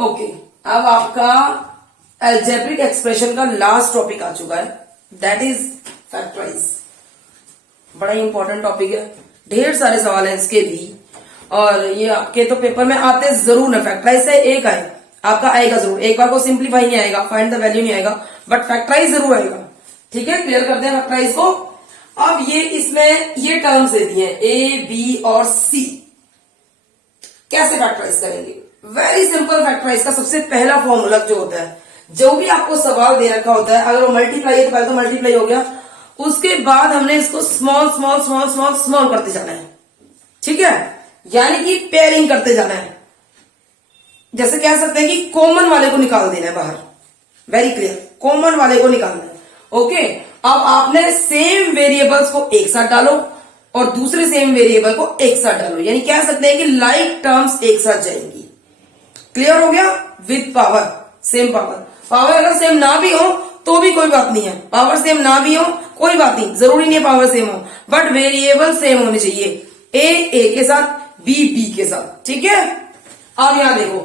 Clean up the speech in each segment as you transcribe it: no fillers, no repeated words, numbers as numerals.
Okay, अब आपका algebraic expression का लास्ट टॉपिक आ चुका है, दैट इज फैक्टराइज। बड़ा ही इंपॉर्टेंट टॉपिक है, ढेर सारे सवाल हैं इसके भी, और ये आपके तो पेपर में आते जरूर ना। फैक्टराइज से एक आए आपका आएगा जरूर, एक बार को सिंप्लीफाई नहीं आएगा, फाइंड द वैल्यू नहीं आएगा, बट फैक्टराइज जरूर आएगा। ठीक है, क्लियर करते हैं फैक्टराइज को। अब ये इसमें ये टर्म्स देती हैं ए बी और सी, कैसे फैक्टराइज करेंगे? Very simple. फैक्टराइज का सबसे पहला फॉर्मूला जो होता है, जो भी आपको सवाल दे रखा होता है, अगर वो मल्टीप्लाई है तो पहले तो मल्टीप्लाई हो गया, उसके बाद हमने इसको small small small small small करते जाना है। ठीक है, यानी कि पेयरिंग करते जाना है। जैसे कह सकते हैं कि कॉमन वाले को निकाल देना है बाहर। वेरी क्लियर, कॉमन वाले को निकालना है। ओके, अब आपने सेम वेरिएबल्स को एक साथ डालो और दूसरे सेम वेरिएबल को एक साथ डालो, यानी कह सकते हैं कि लाइक टर्म्स एक साथ जाएंगी। क्लियर हो गया? With power, same power. Power अगर सेम ना भी हो तो भी कोई बात नहीं है, पावर सेम ना भी हो कोई बात नहीं, जरूरी नहीं है पावर सेम हो, बट वेरिएबल सेम होने चाहिए। ए के साथ, बी के साथ। ठीक है, अब यहां देखो,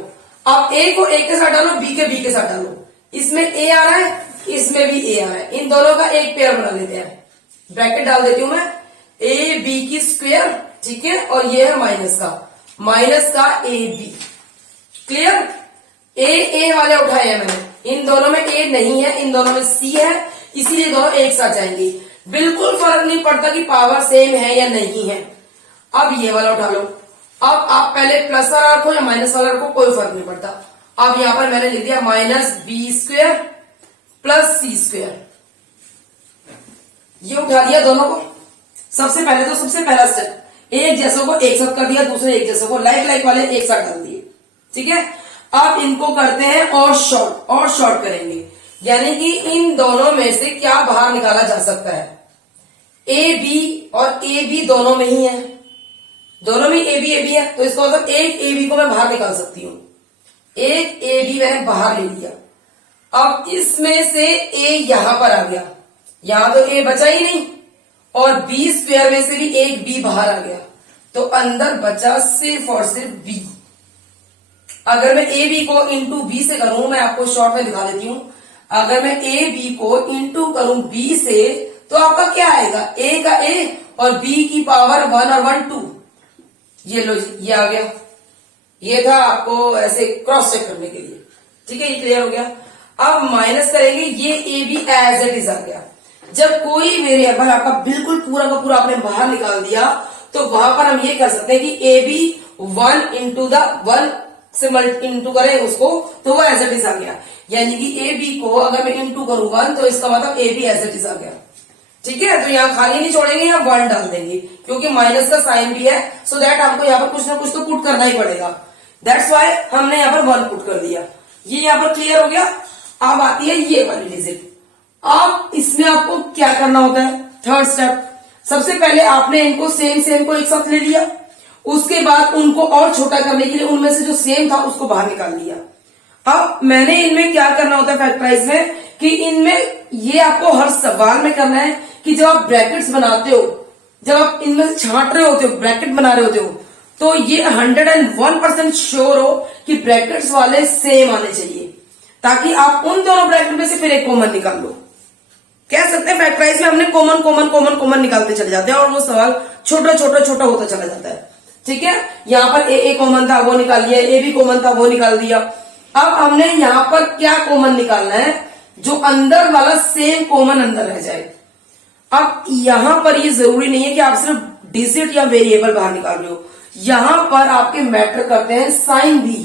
अब ए को ए के साथ डालो, बी के साथ डालो। इसमें ए आ रहा है, इसमें भी ए आ रहा है, इन दोनों का एक पेयर बना लेते हैं। ब्रैकेट डाल देती हूं मैं, ए बी की स्क्वायर। ठीक है, और ये है माइनस का ए बी। क्लियर? ए वाले उठाए हैं मैंने, इन दोनों में ए नहीं है, इन दोनों में सी है, इसीलिए दोनों एक साथ जाएंगे। बिल्कुल फर्क नहीं पड़ता कि पावर सेम है या नहीं है। अब ये वाला उठा लो। अब आप पहले प्लस वाला रखो या माइनस वाला रखो, कोई फर्क नहीं पड़ता। अब यहां पर मैंने लिख दिया माइनस बी स्क्वायर प्लस सी स्क्वायर। ये उठा दिया दोनों को। सबसे पहला स्टेप, एक जैसों को एक साथ कर दिया, दूसरे एक जैसों को लाइक वाले एक साथ डाल दिए। ठीक है, अब इनको करते हैं और शॉर्ट करेंगे, यानी कि इन दोनों में से क्या बाहर निकाला जा सकता है? ए बी, और ए बी दोनों में ही है, दोनों में ए बी है, तो इसका मतलब एक ए बी को मैं बाहर निकाल सकती हूं। एक ए बी मैंने बाहर ले लिया। अब इसमें से ए यहां पर आ गया, यहां तो ए बचा ही नहीं, और बी स्क्वायर में से भी एक बी बाहर आ गया, तो अंदर बचा सिर्फ और सिर्फ बी। अगर मैं ए बी को इंटू बी से करूं, मैं आपको शॉर्ट में दिखा देती हूं, अगर मैं ए बी को इंटू करूं बी से, तो आपका क्या आएगा? ए का ए और बी की पावर 1 और 1 2। ये लो जी, ये आ गया। ये था आपको ऐसे क्रॉस चेक करने के लिए। ठीक है, ये क्लियर हो गया। अब माइनस करेंगे, ये A B as it is आ गया। जब कोई वेरिएबल आपका बिल्कुल पूरा का पूरा आपने बाहर निकाल दिया, तो वहां पर हम ये कर सकते हैं कि ए बी 1 इंटू द 1 से इंटू करें उसको, तो वो एज इट इज आ गया। यानी कि ए बी को अगर मैं इंटू करूं 1, तो इसका मतलब A B as it is आ गया। ठीक है, तो यहाँ खाली नहीं छोड़ेंगे, यहाँ 1 डाल देंगे, क्योंकि माइनस का साइन भी है, सो दैट हमको यहाँ पर कुछ ना कुछ तो पुट करना ही पड़ेगा। दैट्स वाई हमने यहाँ पर 1 पुट कर दिया। ये यहाँ पर क्लियर हो गया। अब आती है ये वाली डिजिट। अब इसमें आपको क्या करना होता है? थर्ड स्टेप, सबसे पहले आपने इनको सेम को एक साथ ले लिया, उसके बाद उनको और छोटा करने के लिए उनमें से जो सेम था उसको बाहर निकाल लिया। अब मैंने इनमें क्या करना होता है फैक्टराइज में, कि इनमें ये आपको हर सवाल में करना है कि जब आप ब्रैकेट्स बनाते हो, जब आप इनमें से छांट रहे होते हो, ब्रैकेट बना रहे होते हो, तो ये 101% श्योर हो कि ब्रैकेट्स वाले सेम आने चाहिए, ताकि आप उन दोनों ब्रैकेट में से फिर एक कॉमन निकाल लो। कह सकते हैं फैक्टराइज में हमने कॉमन निकालते चले जाते हैं, और वो सवाल छोटा होता चला जाता है। ठीक है, यहां पर ए कॉमन था, वो निकाल लिया, ए बी कॉमन था, वो निकाल दिया। अब हमने यहां पर क्या कॉमन निकालना है? जो अंदर वाला सेम कॉमन अंदर रह जाए। अब यहां पर ये जरूरी नहीं है कि आप सिर्फ डिजिट या वेरिएबल बाहर निकाल रहे हो, यहां पर आपके मैटर करते हैं साइन भी,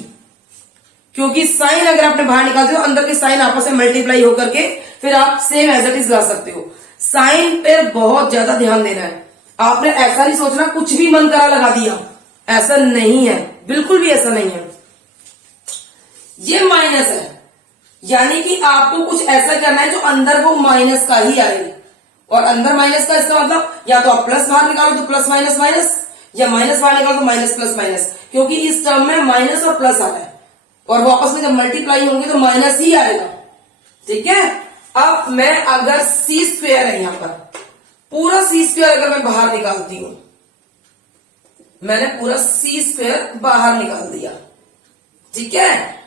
क्योंकि साइन अगर आपने बाहर निकाल दिया, अंदर के साइन आपस में मल्टीप्लाई होकर के फिर आप सेम एज इट इज ला सकते हो। साइन पे बहुत ज्यादा ध्यान देना है। आपने ऐसा नहीं सोचना कुछ भी मन करा लगा दिया, ऐसा नहीं है, बिल्कुल भी ऐसा नहीं है। ये माइनस है, यानी कि आपको कुछ ऐसा करना है जो अंदर वो माइनस का ही आए, और अंदर माइनस का इसका मतलब या तो आप प्लस बाहर निकालो तो प्लस माइनस माइनस, या माइनस बाहर निकालो तो माइनस प्लस माइनस, क्योंकि इस टर्म में माइनस और प्लस आ रहा है, और वो आपस में जब मल्टीप्लाई होंगे तो माइनस ही आएगा। ठीक है, अब मैं अगर सी स्क्वायर है, यहां पर पूरा सी स्क्वायर अगर मैं बाहर निकालती हूं, मैंने पूरा सी स्क्वायर बाहर निकाल दिया। ठीक है,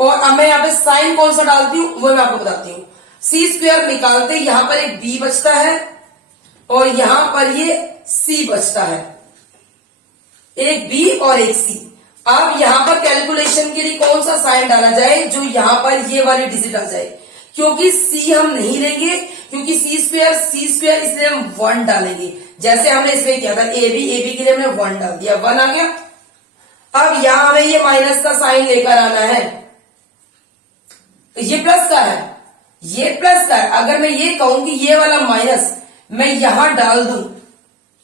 और अब मैं यहाँ पे साइन कौन सा डालती हूं वो मैं आपको बताती हूं। सी स्क्वायर निकालते यहां पर एक बी बचता है और यहां पर ये सी बचता है, एक बी और एक सी। अब यहां पर कैलकुलेशन के लिए कौन सा साइन डाला जाए जो यहां पर ये वाली डिजिट आ जाए, क्योंकि सी हम नहीं लेंगे क्योंकि सी स्क्वायर इसलिए हम 1 डालेंगे, जैसे हमने इसमें किया था ए बी के लिए हमने 1 डाल दिया, 1 आ गया। अब यहां हमें ये माइनस का साइन लेकर आना है, तो ये प्लस का है, ये प्लस का है। अगर मैं ये कहूं कि ये वाला माइनस मैं यहां डाल दूं,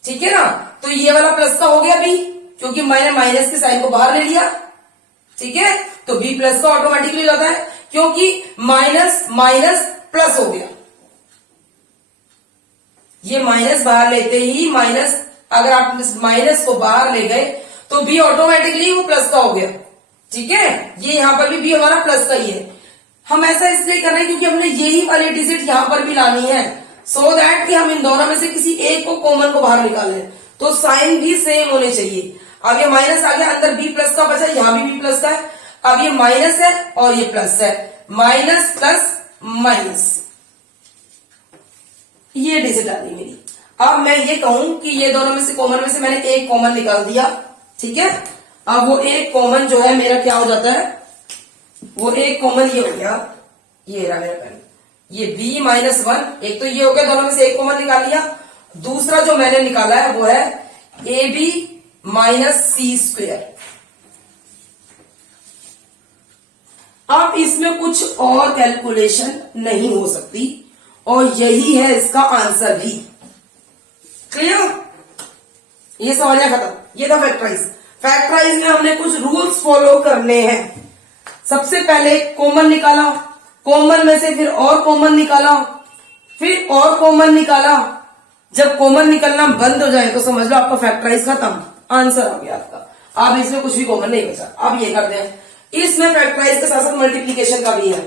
ठीक है ना, तो ये वाला प्लस का हो गया बी, क्योंकि मैंने माइनस के साइन को बाहर ले लिया, ठीक है। तो बी प्लस का ऑटोमेटिकली हो जाता है, क्योंकि माइनस माइनस प्लस हो गया। ये माइनस बाहर लेते ही माइनस, अगर आप माइनस को बाहर ले गए तो बी ऑटोमेटिकली वो प्लस का हो गया, ठीक है। ये यहां पर भी बी हमारा प्लस का ही है। हम ऐसा इसलिए कर रहे हैं क्योंकि हमने यही वाली डिजिट यहां पर भी लानी है, सो दैट कि हम इन दोनों में से किसी एक को कॉमन को बाहर निकाल लें, तो साइन भी सेम होने चाहिए। अब ये माइनस आ गया, अंदर बी प्लस का बचा, यहां भी बी प्लस का है। अब ये माइनस है और ये प्लस है, माइनस प्लस माइनस, ये डिजिट आ गई मेरी। अब मैं ये कहूं कि ये दोनों में से कॉमन में से मैंने एक कॉमन निकाल दिया, ठीक है। अब वो एक कॉमन जो है मेरा क्या हो जाता है, वो एक कॉमन ये हो गया, ये रहा मेरा पेन, ये b माइनस 1, एक तो ये हो गया, दोनों में से एक कॉमन निकाल लिया। दूसरा जो मैंने निकाला है वो है A B minus C square. अब इसमें कुछ और कैलकुलेशन नहीं हो सकती और यही है इसका आंसर भी। क्लियर? ये सवाल खत्म, ये था फैक्टराइज। फैक्टराइज में हमने कुछ रूल्स फॉलो करने हैं। सबसे पहले कॉमन निकाला, कॉमन में से फिर और कॉमन निकाला, फिर और कॉमन निकाला। जब कॉमन निकलना बंद हो जाए तो समझ लो आपका फैक्टराइज खत्म, आंसर आ गया आपका। अब इसमें कुछ भी कॉमन नहीं बचा। अब ये करते हैं, इसमें फैक्टराइज के साथ साथ मल्टीप्लीकेशन का भी है।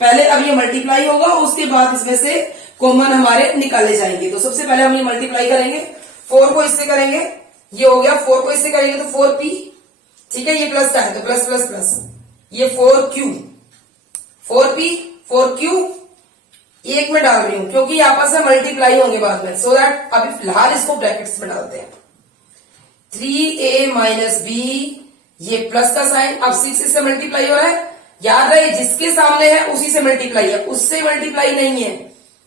पहले अब ये मल्टीप्लाई होगा, उसके बाद इसमें से कॉमन हमारे निकाले जाएंगे। तो सबसे पहले हम ये मल्टीप्लाई करेंगे, 4 को इससे करेंगे, ये हो गया, 4 को इससे करेंगे तो 4p, ठीक है। ये प्लस का है तो प्लस प्लस प्लस, ये 4q, 4p 4q एक में डाल रही हूं क्योंकि ये आपस में मल्टीप्लाई होंगे बाद में, सो दैट अभी फिलहाल इसको ब्रैकेट्स में डालते हैं। 3a माइनस b, ये प्लस का साइन, अब 6 इससे मल्टीप्लाई हो रहा है। याद रहे जिसके सामने है उसी से मल्टीप्लाई है, उससे मल्टीप्लाई नहीं है,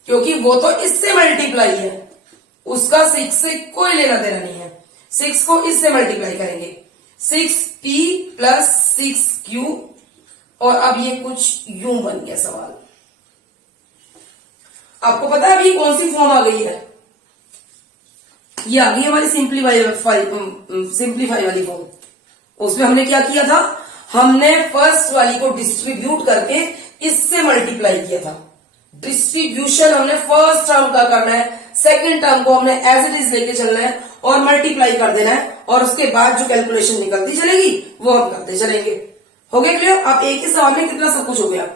क्योंकि वो तो इससे मल्टीप्लाई है, उसका 6 से कोई लेना देना नहीं है। 6 को इससे मल्टीप्लाई करेंगे, 6p प्लस 6q, और अब ये कुछ यूं बन गया सवाल। आपको पता है अभी कौन सी फॉर्म आ गई है, ये आ गई हमारी सिंप्लीफाई वाली फॉर्म। उसमें हमने क्या किया था, हमने फर्स्ट वाली को डिस्ट्रीब्यूट करके इससे मल्टीप्लाई किया था। डिस्ट्रीब्यूशन हमने फर्स्ट टर्म का करना है, सेकंड टर्म को हमने एज इट इज लेके चलना है और मल्टीप्लाई कर देना है, और उसके बाद जो कैलकुलेशन निकलती चलेगी वो हम करते चलेंगे। हो गया क्लियर? अब एक ही सवाल में कितना सब कुछ हो गया।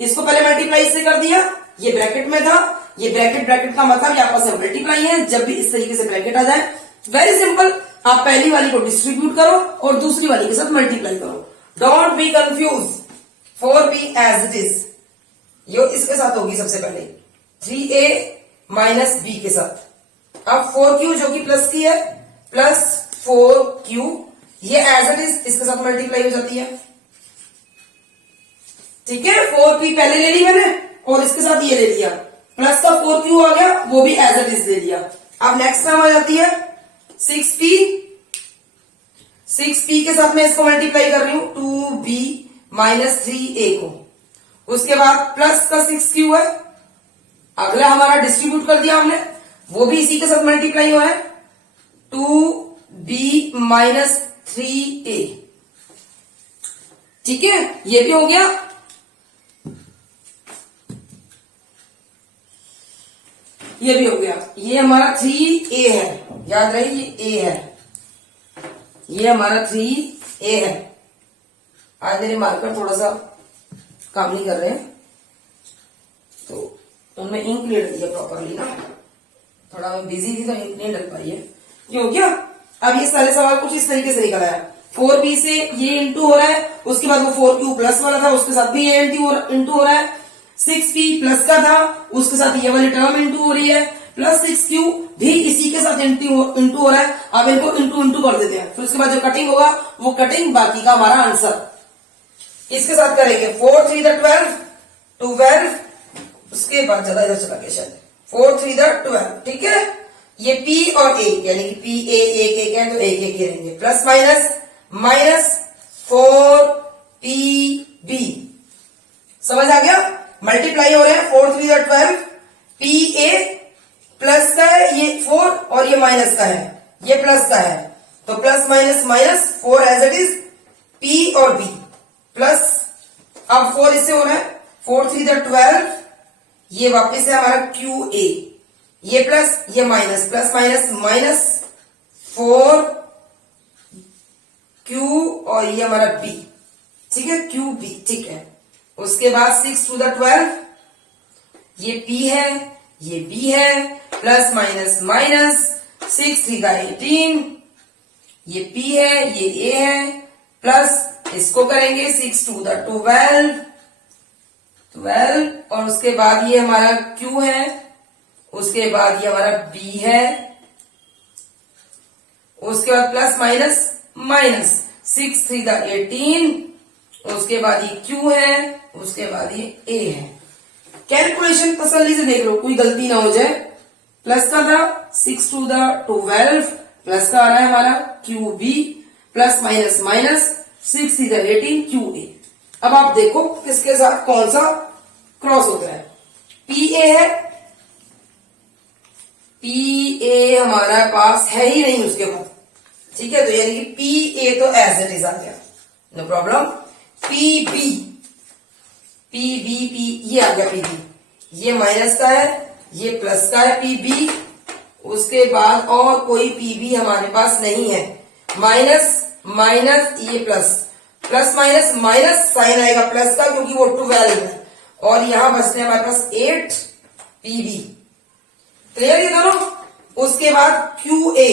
इसको पहले मल्टीप्लाई से कर दिया, ये ब्रैकेट में था, ये ब्रैकेट का मतलब आपस में मल्टीप्लाई है। जब भी इस तरीके से ब्रैकेट आ जाए, वेरी सिंपल, आप पहली वाली को डिस्ट्रीब्यूट करो और दूसरी वाली के साथ मल्टीप्लाई करो। Don't be confuse, 4p as it is, ये इसके साथ होगी सबसे पहले 3a माइनस b के साथ। अब 4q जो कि प्लस की है, प्लस 4q, ये एज इट इज इसके साथ मल्टीप्लाई हो जाती है, ठीक है। 4p पहले ले ली मैंने और इसके साथ ये ले लिया, प्लस का 4q आ गया, वो भी एज इट इज ले लिया। अब नेक्स्ट टर्म आ जाती है 6p, 6p के साथ मैं इसको मल्टीप्लाई कर रही हूं 2b माइनस 3a को, उसके बाद प्लस का 6q है, अगला हमारा डिस्ट्रीब्यूट कर दिया हमने, वो भी इसी के साथ मल्टीप्लाई हुआ है 2b माइनस 3a, ठीक है। ये भी हो गया। ये भी हो गया, ये हमारा 3a है, याद रहे ये a है, ये हमारा 3a है। आज मेरे मार्कर थोड़ा सा काम नहीं कर रहे हैं तो उनमें इंक ले दिया प्रॉपरली ना, थोड़ा मैं बिजी थी तो इंक नहीं लग पाई है। ये हो गया। अब ये सारे सवाल कुछ इस तरीके से निकल आया। 4b से ये इंटू हो रहा है, उसके बाद वो 4q प्लस वाला था उसके साथ भी ये इंटू हो रहा है, 6p प्लस का था उसके साथ ये वाली टर्म इंटू हो रही है, प्लस 6q भी इसी के साथ इंटू हो रहा है। अब इनको इंटू इंटू कर देते हैं, फिर उसके बाद जो कटिंग होगा वो कटिंग, बाकी का हमारा आंसर इसके साथ करेंगे। 4 3 12, उसके बाद ज्यादा इधर चला गया शायद, 4 3 12, ठीक है। ये p और a यानी कि p a एक है तो एक रहेंगे, प्लस माइनस 4 p b, समझ आ गया। मल्टीप्लाई हो रहे हैं, 4 3 12, p a प्लस का है ये 4 और ये माइनस का है, ये प्लस का है, तो plus minus 4 as it is, p और b प्लस, अब 4 इससे हो रहा है, 4 3 12, ये वापस है हमारा q a, ये प्लस ये माइनस, प्लस माइनस 4 q और ये हमारा b, ठीक है, q b, ठीक है। उसके बाद 6 to the 12, ये p है ये b है, प्लस माइनस 6 3 18, ये p है ये a है, प्लस इसको करेंगे 6 to the 12 और उसके बाद ये हमारा q है, उसके बाद ये हमारा b है, उसके बाद प्लस माइनस 6 3 the 18, उसके बाद ये q है, उसके बाद ये a है। कैलकुलेशन तसल्ली से देख लो, कोई गलती ना हो जाए। प्लस का था 6 to the 12, प्लस का आ रहा है हमारा QB, plus minus 6 3 the 18 QA। अब आप देखो किसके साथ कौन सा क्रॉस होता है। PA है, PA हमारा पास है ही नहीं उसके बाद, ठीक है, तो यानी कि PA तो एज इट इज आ गया, नो प्रॉब्लम। PB ये आ गया PB, ये माइनस का है ये प्लस का है PB, उसके बाद और कोई PB हमारे पास नहीं है, माइनस ये प्लस माइनस साइन आएगा प्लस का क्योंकि वो 12 है, और यहां बचते हैं हमारे पास 8 PB, क्लियर ये दोनों। उसके बाद QA,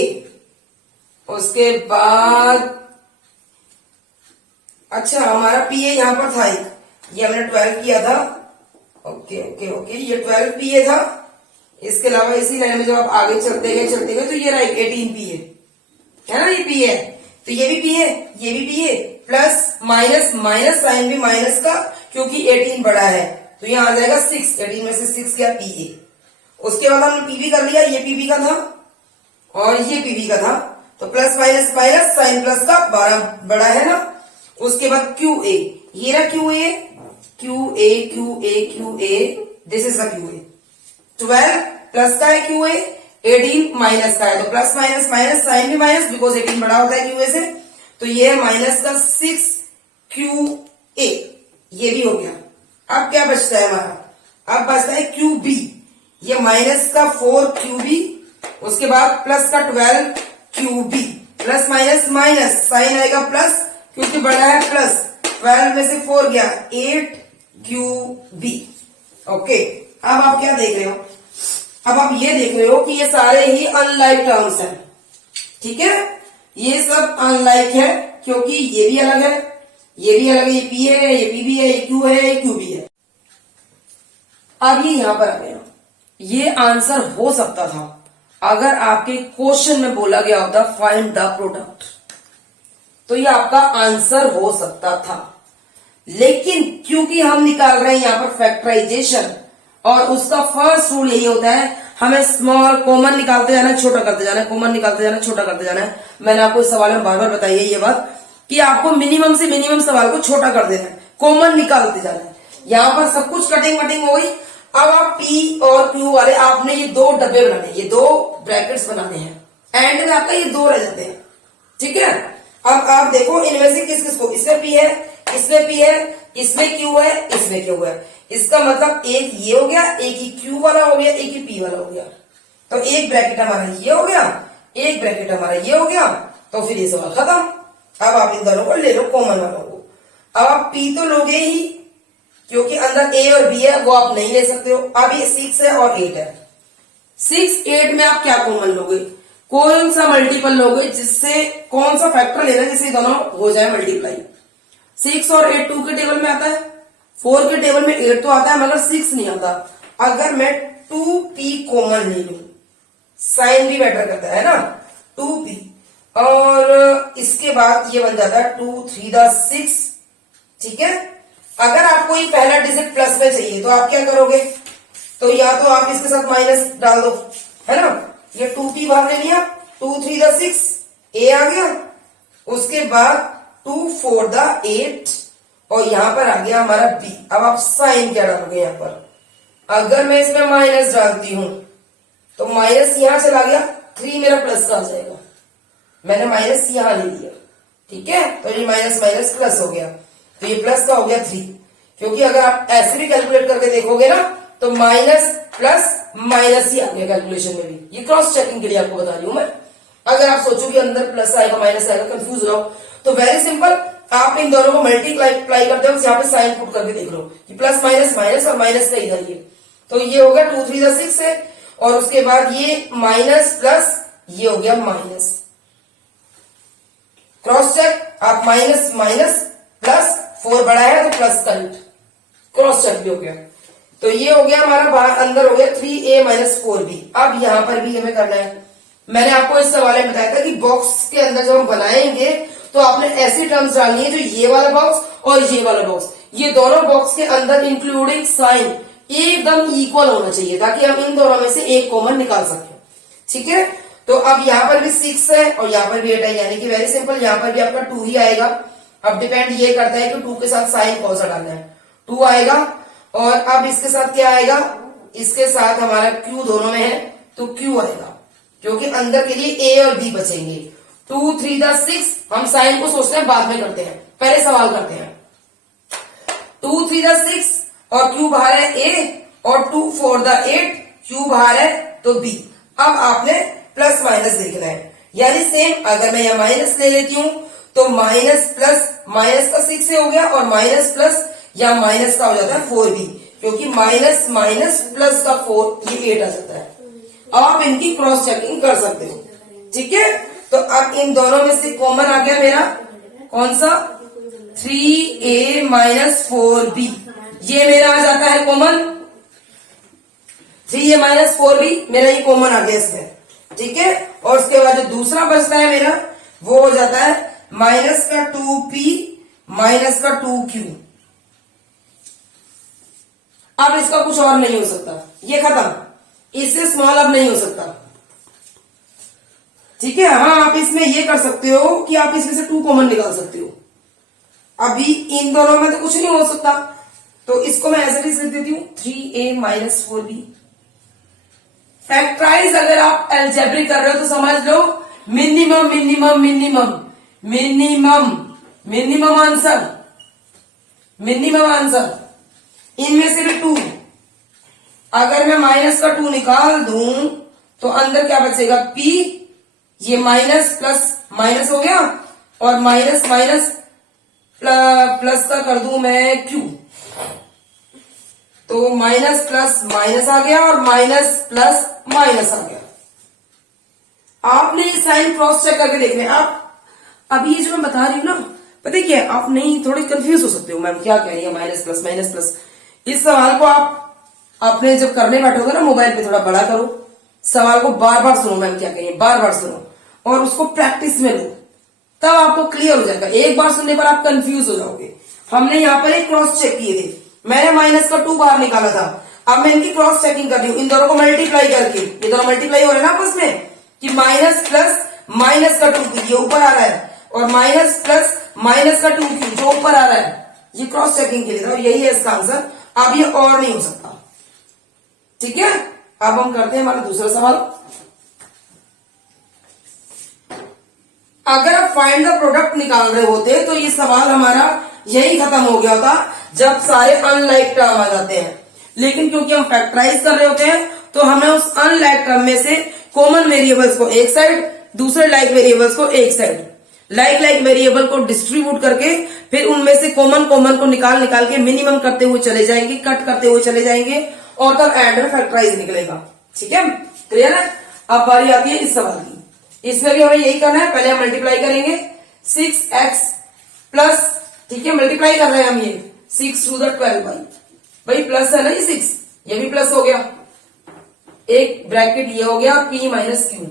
उसके बाद अच्छा हमारा PA यहां पर था, ये हमने 12 किया था, ओके, ये 12 PA था। इसके अलावा इसी लाइन में जब आप आगे चलते गए तो ये रहा 18 PA है ना, ये PA है, तो ये भी PA ये भी PA, प्लस माइनस साइन भी माइनस का क्योंकि 18 बड़ा है, तो यहां आ जाएगा 6, 18 में से 6 गया PA। उसके बाद हमने PB कर लिया, ये PB का था और ये PB का था, तो प्लस माइनस साइन प्लस का 12 बड़ा है ना। उसके बाद QA, ये रहा QA, this is the QA, 12 plus का है QA, 18 माइनस का है, तो प्लस माइनस साइन भी माइनस बिकॉज 18 बड़ा होता है QA से, तो ये है माइनस का 6 QA, ये भी हो गया। अब क्या बचता है हमारा, अब बचता है QB, ये माइनस का 4 QB, उसके बाद प्लस का 12 QB, प्लस माइनस साइन आएगा प्लस क्योंकि बड़ा है प्लस, 12 में से 4 गया 8 QB। ओके, अब आप क्या देख रहे हो, अब आप ये देख रहे हो कि ये सारे ही अनलाइक टर्म्स हैं, ठीक है, ये सब अनलाइक है क्योंकि ये भी अलग है, ये भी अलग है, ये P है, ये PB है, ये Q है, ये QB है। अब ये यहां पर आ गया, ये आंसर हो सकता था अगर आपके क्वेश्चन में बोला गया होता फाइंड द प्रोडक्ट, तो ये आपका आंसर हो सकता था, लेकिन क्योंकि हम निकाल रहे हैं यहां पर फैक्टराइजेशन और उसका फर्स्ट रूल यही होता है हमें स्मॉल कॉमन निकालते जाना है, छोटा करते जाना है, कॉमन निकालते जाना है, छोटा करते जाना है। मैंने आपको इस सवाल में बार बार बताई है ये बात कि आपको मिनिमम से मिनिमम सवाल को छोटा कर देना है, कॉमन निकालते जाना है। यहां पर सब कुछ कटिंग वटिंग हो गई। अब आप P और Q वाले आपने ये 2 डब्बे बनाने, ये 2 ब्रैकेट्स बनाने हैं, एंड में आपका ये 2 रह जाते हैं, ठीक है। अब आप देखो इनमें से किस किस को, इसमें P है, इसमें P है, इसमें Q है, इसमें Q है, इसका मतलब एक ये हो गया, एक ही Q वाला हो गया, एक ही P वाला हो गया, तो एक ब्रैकेट हमारा ये हो गया, एक ब्रैकेट हमारा ये हो गया, तो फिर ये सवाल खत्म। अब आप इन दोनों को ले लो कॉमन वालों को। अब आप P तो लोगे ही क्योंकि अंदर A और B है, वो आप नहीं ले सकते हो। अब ये 6 है और 8 है, 6 8 में आप क्या कॉमन लोगे, कौन सा मल्टीपल लोगे जिससे कौन सा फैक्टर लेना जिससे दोनों हो जाए मल्टीप्लाई। 6 और 8 2 के टेबल में आता है, 4 के टेबल में 8 तो आता है मगर 6 नहीं आता। अगर मैं 2p कॉमन ले लू, साइन भी मैटर करता है ना, 2p, और इसके बाद ये बन जाता है 2 3 6, ठीक है। अगर आपको ये पहला डिजिट प्लस में चाहिए तो आप क्या करोगे, तो या तो आप इसके साथ माइनस डाल दो, है ना, ये 2p बाहर ले लिया, 2 3 6 a आ गया, उसके बाद 2 4 8 और यहां पर आ गया हमारा b। अब आप साइन क्या डालोगे यहां पर, अगर मैं इसमें माइनस डालती हूं तो माइनस यहां चला गया, 3 मेरा प्लस का आ जाएगा, मैंने माइनस यहां ले लिया, ठीक है, तो ये माइनस माइनस प्लस हो गया, तो ये प्लस का हो गया 3। क्योंकि अगर आप ऐसे भी कैलकुलेट करके देखोगे ना तो माइनस प्लस माइनस ही आ गया कैलकुलेशन में भी, ये क्रॉस चेकिंग के लिए आपको बता रही हूं मैं। अगर आप सोचो कि अंदर प्लस आएगा माइनस आएगा, कंफ्यूज रहो, तो वेरी सिंपल, आप इन दोनों को मल्टीप्लाई करते हो, यहाँ पे साइन पुट करके देख लो कि प्लस माइनस माइनस और माइनस का इधर ये, तो ये हो गया 2 3 6 है, और उसके बाद ये माइनस प्लस ये हो गया माइनस, क्रॉस चेक, आप माइनस माइनस प्लस 4 बड़ा है तो प्लस का 8, क्रॉस चेक भी हो गया। तो ये हो गया हमारा बाहर, अंदर हो गया 3a माइनस 4b। अब यहां पर भी हमें करना है, मैंने आपको इस सवाल में बताया था कि बॉक्स के अंदर जब हम बनाएंगे तो आपने ऐसी टर्म्स डालनी है जो ये वाला बॉक्स और ये वाला बॉक्स, ये दोनों बॉक्स के अंदर इंक्लूडिंग साइन एकदम इक्वल होना चाहिए ताकि हम इन दोनों में से एक कॉमन निकाल सकें, ठीक है। तो अब यहां पर भी 6 है और यहां पर भी 8 है, यानी कि वेरी सिंपल, यहां पर भी आपका 2 ही आएगा। अब डिपेंड ये करता है कि 2 के साथ साइन कौन सा डालना है, 2 आएगा, और अब इसके साथ क्या आएगा, इसके साथ हमारा q दोनों में है तो q आएगा, क्योंकि अंदर के लिए a और b बचेंगे। 2 3 6, हम साइन को सोचते हैं बाद में करते हैं, पहले सवाल करते हैं। 2 3 6 और q बाहर है a, और 2 4 8 q बाहर है तो b। अब आपने प्लस माइनस देखना है, यानी सेम, अगर मैं यह माइनस ले लेती हूं तो माइनस प्लस माइनस का 6 से हो गया, और माइनस प्लस या माइनस का हो जाता है 4b, क्योंकि माइनस माइनस प्लस का 4 ये 8 आ जाता है। आप इनकी क्रॉस चेकिंग कर सकते हो, ठीक है। तो अब इन दोनों में से कॉमन आ गया मेरा कौन सा, 3a माइनस 4b, ये मेरा आ जाता है कॉमन, 3a माइनस 4b मेरा ये कॉमन आ गया इसमें, ठीक है। और उसके बाद जो दूसरा बचता है मेरा वो हो जाता है माइनस का 2p माइनस का 2q। अब इसका कुछ और नहीं हो सकता, ये खत्म, इससे स्मॉल अब नहीं हो सकता, ठीक है। हाँ, आप इसमें ये कर सकते हो कि आप इसमें से 2 कॉमन निकाल सकते हो, अभी इन दोनों में तो कुछ नहीं हो सकता, तो इसको मैं ऐसे लिख देती हूं 3a माइनस 4b। फैक्टराइज अगर आप एल्जेब्रिक कर रहे हो तो समझ लो minimum minimum minimum minimum minimum answer, minimum answer इनमें से भी 2, अगर मैं माइनस का 2 निकाल दूं तो अंदर क्या बचेगा p, ये माइनस प्लस माइनस हो गया, और माइनस माइनस प्लस का कर दूं मैं q, तो माइनस प्लस माइनस आ गया और माइनस प्लस माइनस आ गया। आपने ये साइन क्रॉस चेक करके देखना है। आप अभी ये जो मैं बता रही हूं ना, पता है क्या, आप नहीं थोड़ी कंफ्यूज हो सकते हो मैम क्या कह रही है माइनस प्लस माइनस प्लस। इस सवाल को आप अपने जब करने बैठोगे ना मोबाइल पे थोड़ा बड़ा करो, सवाल को बार बार सुनो मैम क्या कहिए, बार बार सुनो और उसको प्रैक्टिस में लो, तब आपको क्लियर हो जाएगा। एक बार सुनने पर आप कंफ्यूज हो जाओगे। हमने यहाँ पर एक क्रॉस चेक किए थे, मैंने माइनस का 2 बाहर निकाला था, अब मैं इनकी क्रॉस चेकिंग कर रही हूँ, इन दोनों को मल्टीप्लाई करके, ये दोनों मल्टीप्लाई हो रहे हैं ना आपस में, कि माइनस प्लस माइनस का 2 ये ऊपर आ रहा है, और माइनस प्लस माइनस का 2 जो ऊपर आ रहा है, ये क्रॉस चेकिंग के लिए था, और यही है इसका आंसर। अब ये और नहीं हो सकता, ठीक है। अब हम करते हैं हमारा दूसरा सवाल। अगर आप फाइंड द प्रोडक्ट निकाल रहे होते तो ये सवाल हमारा यही खत्म हो गया होता जब सारे अनलाइक टर्म आ जाते हैं, लेकिन क्योंकि हम फैक्टराइज कर रहे होते हैं तो हमें उस अनलाइक टर्म में से कॉमन वेरिएबल्स को एक साइड, दूसरे लाइक वेरिएबल्स को एक साइड, लाइक वेरिएबल को डिस्ट्रीब्यूट करके फिर उनमें से कॉमन को निकाल के मिनिमम करते हुए चले जाएंगे, कट करते हुए चले जाएंगे, और तब एंड में फैक्टराइज निकलेगा, ठीक है, क्लियर है। अब बारी आती है इस सवाल की। इसमें भी हमें यही करना है, पहले हम मल्टीप्लाई करेंगे 6x प्लस, ठीक है, मल्टीप्लाई कर रहे हैं हम ये 6 टू द 12y, भाई प्लस है ना ये 6, ये भी प्लस हो गया, एक ब्रैकेट ये हो गया p माइनस क्यू,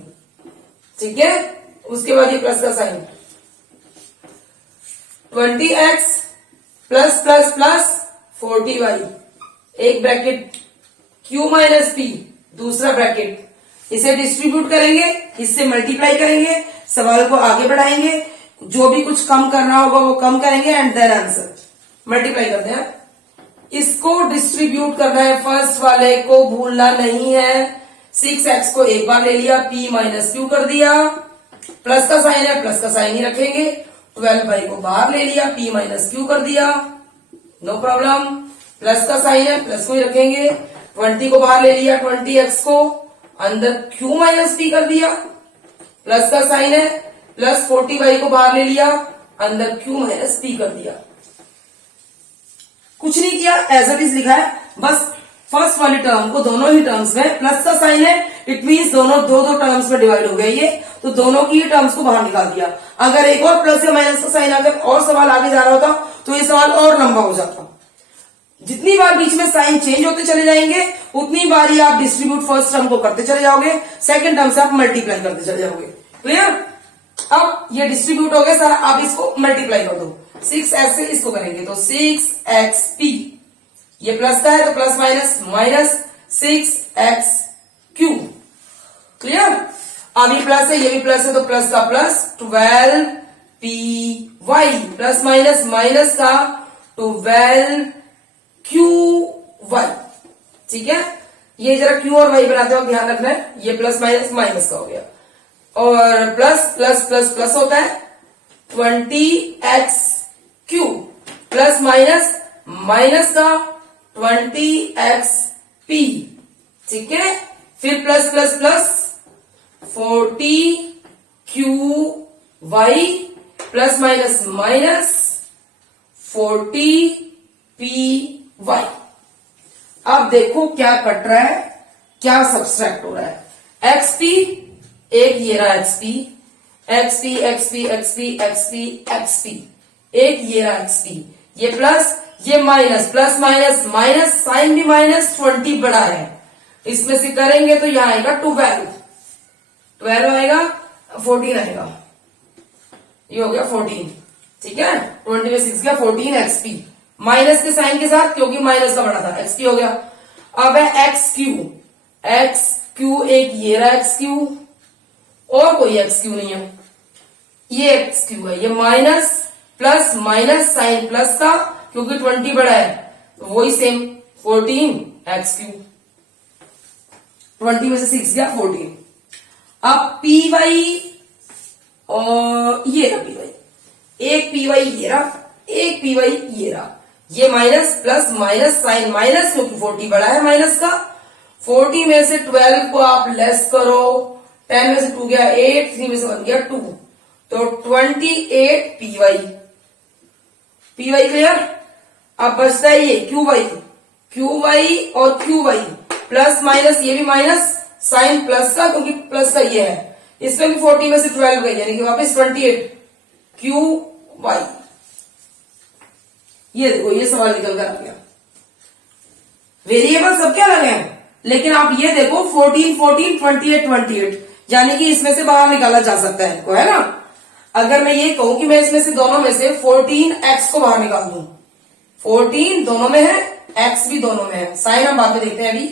ठीक है, उसके बाद ये प्लस का sign 20x plus plus plus 40y, एक ब्रैकेट q माइनस p, दूसरा ब्रैकेट, इसे डिस्ट्रीब्यूट करेंगे, इससे मल्टीप्लाई करेंगे, सवाल को आगे बढ़ाएंगे, जो भी कुछ कम करना होगा वो कम करेंगे एंड देन आंसर मल्टीप्लाई करते हैं। इसको डिस्ट्रीब्यूट करना है, फर्स्ट वाले को भूलना नहीं है। 6x को एक बार ले लिया, p माइनस क्यू कर दिया, प्लस का साइन है, प्लस का साइन ही रखेंगे, 12y को बाहर ले लिया, p माइनस क्यू कर दिया, नो प्रॉब्लम, प्लस का साइन है, प्लस को ही रखेंगे, 20 को बाहर ले लिया, 20x को अंदर q माइनस p कर दिया, प्लस का साइन है, प्लस 40y को बाहर ले लिया, अंदर q माइनस p कर दिया। कुछ नहीं किया, एज इट इज लिखा है, बस फर्स्ट वाली टर्म को दोनों ही टर्म्स में प्लस का साइन है, इट मीन्स दोनों दो दो टर्म्स में डिवाइड हो गए ये, तो दोनों की टर्म्स को बाहर निकाल दिया। अगर एक और प्लस या माइनस का साइन आकर और सवाल आगे जा रहा होता तो ये सवाल और लंबा हो जाता। जितनी बार बीच में साइन चेंज होते चले जाएंगे उतनी बार ही आप डिस्ट्रीब्यूट फर्स्ट टर्म को करते चले जाओगे, सेकंड टर्म से आप मल्टीप्लाई करते चले जाओगे। क्लियर? अब ये डिस्ट्रीब्यूट हो गया सारा, आप इसको मल्टीप्लाई कर दो, 6x से इसको करेंगे तो 6xp, ये प्लस का है तो plus minus minus 6x3। Clear? अब ये प्लस है, ये भी प्लस है तो प्लस का plus 12py, plus minus minus का 12qy, ठीक है। ये जरा q और y बनाते हो ध्यान रखना है, ये प्लस माइनस माइनस का हो गया, और प्लस प्लस प्लस प्लस होता है 20x3, प्लस माइनस माइनस का 20xp, ठीक है, फिर plus plus plus 40qy, plus minus minus 40py। अब देखो क्या कट रहा है, क्या सब्सट्रैक्ट हो रहा है। xp, एक ये रहा xp, xp xp xp xp xp, एक ये रहा xp, ये प्लस ये minus, plus minus minus, sign भी माइनस, 20 बड़ा है, इसमें से करेंगे तो यहां आएगा 12 आएगा, 14 आएगा, ये हो गया 14, ठीक है, 20 में 6 गया 14 xp, माइनस के साइन के साथ क्योंकि माइनस का बड़ा था, xp हो गया। अब है xq, एक ये रहा xq, और कोई xq नहीं है, ये xq है, ये minus plus minus sign plus का, क्योंकि 20 बड़ा है तो वही सेम 14xq, 20 में से 6 गया 14। अब py, और ये रहा py, एक py ये रहा, एक py ये रहा, ये minus plus minus sign minus, क्योंकि 40 बड़ा है माइनस का, 40 में से 12 को आप लेस करो, 10 में से 2 गया 8, 3 में से 1 गया 2, तो 28py, क्लियर। अब बचता है ये qy और qy, प्लस माइनस, ये भी माइनस, साइन प्लस का क्योंकि प्लस का ये है, इसमें भी 40 में से 12 गई, यानी कि वापस 28 qy। ये देखो ये सवाल निकल कर आ गया, वेरिएबल सबके अलग हैं, लेकिन आप ये देखो 14 14 28 28, यानी कि इसमें से बाहर निकाला जा सकता है इनको, है ना। अगर मैं ये कहूं कि मैं इसमें से दोनों में से 14x को बाहर निकाल दूं, 14 दोनों में है, x भी दोनों में है, साइन हम बाद में देखते हैं अभी,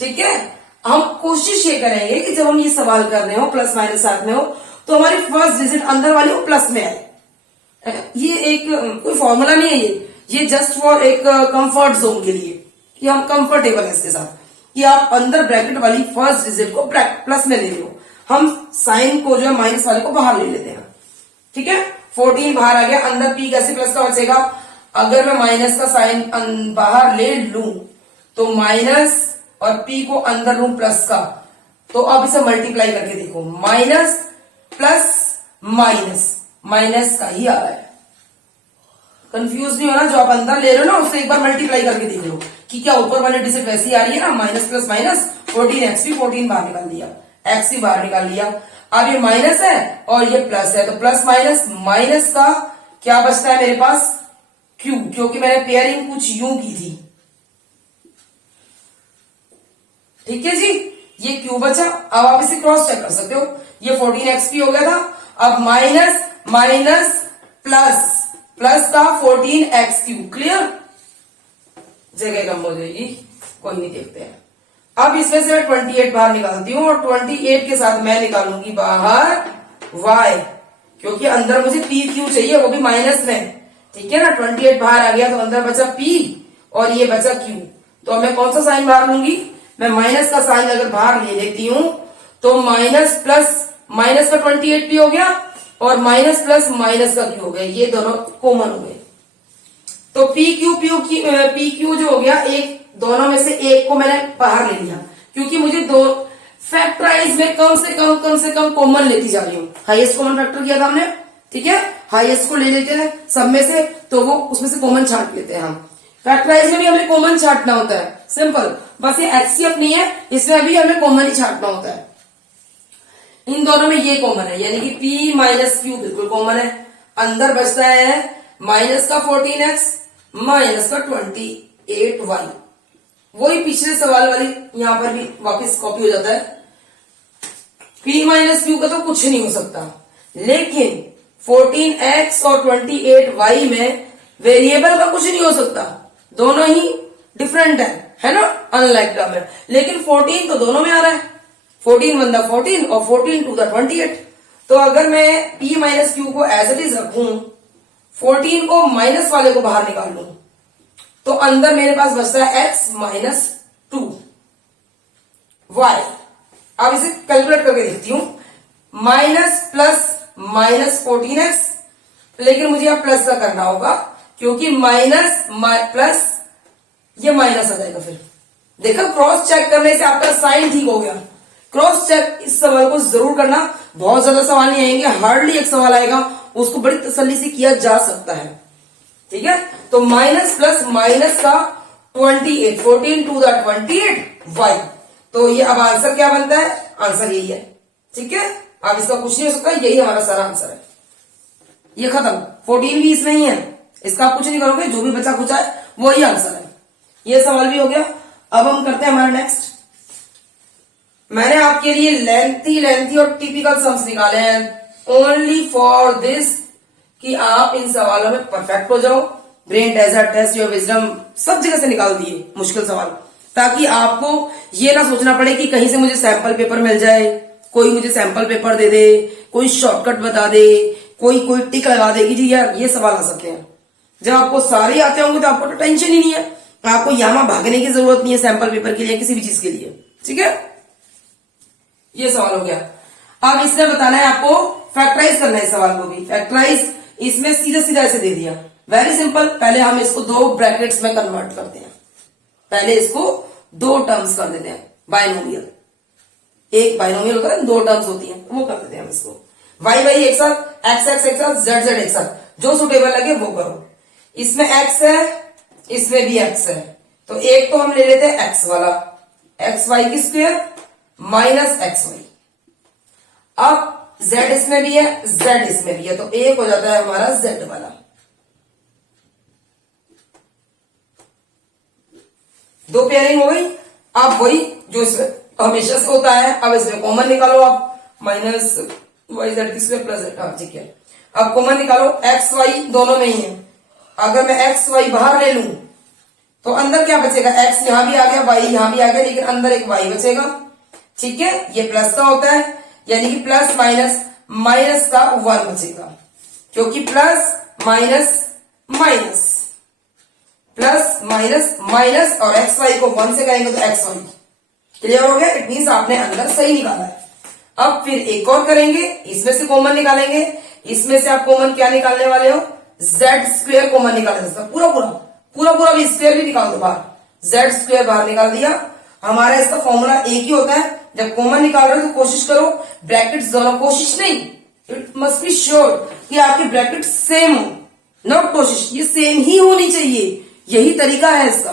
ठीक है। हम कोशिश ये करेंगे कि जब हम ये सवाल कर रहे हो प्लस माइनस साथ में हो तो हमारी फर्स्ट डिजिट अंदर वाली वो प्लस में आए। ये एक कोई फॉर्मूला नहीं है, ये जस्ट फॉर एक कंफर्ट जोन के लिए कि हम कंफर्टेबल है इसके साथ, कि आप अंदर ब्रैकेट वाली फर्स्ट डिजिट को प्लस में ले लो, हम साइन को जो है माइनस वाले को बाहर ले लेते हैं, ठीक है। 14 बाहर आ गया, अंदर p कैसे प्लस का बचेगा, अगर मैं माइनस का साइन बाहर ले लूं तो माइनस और p को अंदर लूं प्लस का, तो अब इसे मल्टीप्लाई करके देखो, माइनस प्लस माइनस माइनस का ही आ रहा है, कंफ्यूज नहीं होना, जो आप अंदर ले लो ना उससे एक बार मल्टीप्लाई करके देख लो कि क्या ऊपर वाली डिजिट वैसी आ रही है ना, माइनस प्लस माइनस 14 एक्स भी 14 बाहर निकाल दिया, एक्स भी बाहर निकाल लिया। अब ये माइनस है और ये प्लस है, तो प्लस माइनस, माइनस का क्या बचता है मेरे पास, क्यू, क्योंकि मैंने पेयरिंग कुछ यूं की थी। ठीक है जी, ये क्यू बचा। अब आप इसे क्रॉस चेक कर सकते हो, ये 14x पी हो गया था। अब माइनस माइनस प्लस, प्लस का 14x क्यू, क्लियर, जगह कम हो जाएगी, कोई नहीं, देखते हैं। अब इसमें से मैं 28 बाहर निकालती हूं और 28 के साथ मैं निकालूंगी बाहर y, क्योंकि अंदर मुझे पी क्यू चाहिए, वो भी माइनस में। ठीक है ना, 28 बाहर आ गया तो अंदर बचा p और ये बचा q। तो मैं कौन सा साइन बाहर लूंगी, मैं माइनस का साइन अगर बाहर ले लेती हूं तो माइनस प्लस माइनस का 28 p हो गया और माइनस प्लस माइनस का q हो गया, ये दोनों कॉमन हो गए। तो पी क्यू जो हो गया, एक दोनों में से एक को मैंने बाहर ले लिया, क्योंकि मुझे दो फैक्टराइज में कम से कम कॉमन लेती जा रही हूँ। हाईएस्ट कॉमन फैक्टर किया था हमने, ठीक है, हाईएस्ट को ले लेते हैं सब में से, तो वो उसमें से कॉमन छांट लेते हैं हम। फैक्टराइज में भी हमें कॉमन छांटना होता है, सिंपल, बस ये एचसीएफ नहीं है, इसमें भी हमें कॉमन ही छांटना होता है। इन दोनों में ये कॉमन है, यानी कि p माइनस क्यू बिल्कुल कॉमन है। अंदर बचता है माइनस का 14x माइनस का 28y, वही पिछले सवाल वाली यहां पर भी वापस कॉपी हो जाता है। p माइनस क्यू का तो कुछ नहीं हो सकता, लेकिन 14x और 28y में वेरिएबल का कुछ नहीं हो सकता, दोनों ही डिफरेंट है ना, अनलाइक टर्म है। लेकिन 14 तो दोनों में आ रहा है, 14 वन द 14 और 14 टू द 28। तो अगर मैं p माइनस क्यू को एज इट इज रखूं, 14 को माइनस वाले को बाहर निकाल लूं, तो अंदर मेरे पास बचता है x माइनस 2y। अब इसे कैलकुलेट करके देखती हूं, माइनस प्लस माइनस 14x, लेकिन मुझे अब प्लस का करना होगा, क्योंकि माइनस प्लस ये माइनस आ जाएगा। फिर देखो, क्रॉस चेक करने से आपका साइन ठीक हो गया। क्रॉस चेक इस सवाल को जरूर करना, बहुत ज्यादा सवाल नहीं आएंगे, हार्डली एक सवाल आएगा, उसको बड़ी तसल्ली से किया जा सकता है। ठीक है, तो माइनस प्लस माइनस का 28, 14 टू द 28y। तो ये अब आंसर क्या बनता है, आंसर यही है। ठीक है, अब इसका कुछ नहीं हो सकता, यही हमारा सारा आंसर है, ये खत्म। 14 भी इसमें ही है, इसका आप कुछ नहीं करोगे, जो भी बचा कुछ है वही आंसर है। ये सवाल भी हो गया। अब हम करते हैं हमारा नेक्स्ट। मैंने आपके लिए लेंथी और टिपिकल सम्स निकाले हैं ओनली फॉर दिस, कि आप इन सवालों में परफेक्ट हो जाओ। Brain test, test your wisdom, सब जगह से निकाल दिए मुश्किल सवाल, ताकि आपको ये ना सोचना पड़े कि कहीं से मुझे सैंपल पेपर मिल जाए, कोई मुझे सैंपल पेपर दे दे, कोई शॉर्टकट बता दे, कोई टिक लगा दे कि जी यार ये सवाल आ सकते हैं। जब आपको सारे आते होंगे तो आपको तो टेंशन ही नहीं है, आपको यहां भागने की जरूरत नहीं है सैंपल पेपर के लिए, किसी भी चीज के लिए। ठीक है, ये सवाल हो गया। अब इसमें बताना है आपको, फैक्टराइज करना है सवाल को भी। फैक्टराइज इसमें सीधा सीधा ऐसे दे दिया, वेरी सिंपल। पहले हम इसको दो ब्रैकेट्स में कन्वर्ट करते हैं, पहले इसको दो टर्म्स कर देते हैं, बाइनोमियल। एक बाइनोमियल होता है, दो टर्म्स होती हैं, वो कर देते हैं हम इसको। वाई वाई एक साथ, एक्स एक्स एक साथ, जेड जेड एक साथ, जो सुटेबल लगे वो करो। इसमें एक्स है, इसमें भी एक्स है, तो एक तो हम ले लेते हैं एक्स वाला, एक्स वाई की स्क्वायर माइनस एक्स वाई। अब z इसमें भी है, z इसमें भी है, तो एक हो जाता है हमारा z वाला। दो पेयरिंग हो गई। अब वही जो हमेशा से होता है, अब इसमें कॉमन निकालो आप, माइनस वाई जेड की स्क्वायर प्लस जेड। हाँ ठीक है, अब कॉमन निकालो, एक्स वाई दोनों में ही है। अगर मैं एक्स वाई बाहर ले लूं तो अंदर क्या बचेगा, एक्स यहां भी आ गया, वाई यहां भी आ गया, लेकिन अंदर एक वाई बचेगा। ठीक है, ये प्लस का होता है, यानी कि प्लस माइनस माइनस का 1 बचेगा, क्योंकि plus minus minus plus minus minus और एक्स वाई को 1 से करेंगे तो एक्स वाई। क्लियर हो गया, इट मीन्स आपने अंदर सही निकाला है। अब फिर एक और करेंगे, इसमें से कॉमन निकालेंगे। इसमें से आप कॉमन क्या निकालने वाले हो, जेड स्क्वायर कॉमन निकालने सकते, पूरा भी स्क्वायर भी निकाल दो बाहर, जेड स्क्वायर बाहर निकाल दिया। हमारा इसका फॉर्मूला एक ही होता है, जब कॉमन निकाल रहे हो तो कोशिश करो ब्रैकेट्स दोनों, कोशिश नहीं, इट मस्ट बी श्योर कि आपके ब्रैकेट सेम हो, नॉट कोशिश, ये सेम ही होनी चाहिए, यही तरीका है इसका।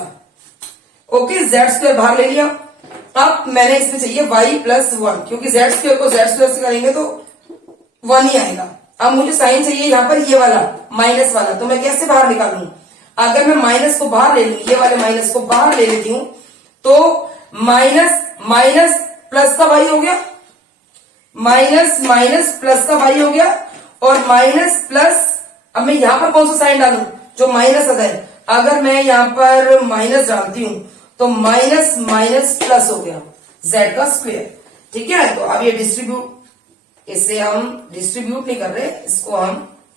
ओके, जेड स्क्वायर बाहर ले लिया। अब मैंने इसमें चाहिए y+1, क्योंकि z स्क्वायर को z स्क्वायर से करेंगे तो 1 ही आएगा। अब मुझे साइन चाहिए यहाँ पर ये वाला माइनस वाला, तो मैं कैसे बाहर निकालूं? अगर मैं माइनस को बाहर ले लूं, ये वाले माइनस को बाहर ले लेती हूं, तो माइनस माइनस प्लस का y हो गया, माइनस माइनस प्लस का y हो गया, और माइनस प्लस, अब मैं यहां पर कौन सा साइन डालूं? जो माइनस आता है। अगर मैं यहां पर माइनस डालती हूं तो माइनस माइनस प्लस हो गया z का स्क्वायर। ठीक है, तो अब ये डिस्ट्रीब्यूट, इसे हम डिस्ट्रीब्यूट नहीं कर रहे, इसको हम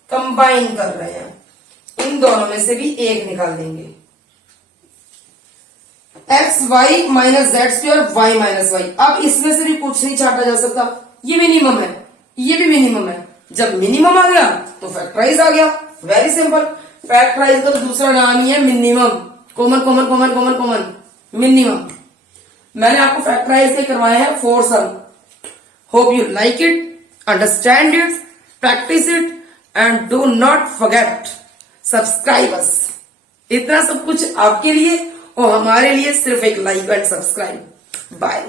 कंबाइन कर रहे हैं। इन दोनों में से भी एक निकाल देंगे। X Y minus Z square Y minus Y. अब इसमें से भी कुछ नहीं छाटा जा सकता, ये मिनिमम है, ये भी मिनिमम है। जब मिनिमम आ गया तो फैक्टराइज आ गया। वेरी सिंपल, फैक्टराइज का तो दूसरा नाम ही है minimum. Common common common common common minimum. मैंने आपको फैक्टराइज के करवाए हैं 4 sum. Hope you like it, understand it, practise it, and do not forget subscribe us. इतना सब कुछ आपके लिए और हमारे लिए सिर्फ एक लाइक एंड सब्सक्राइब। बाय।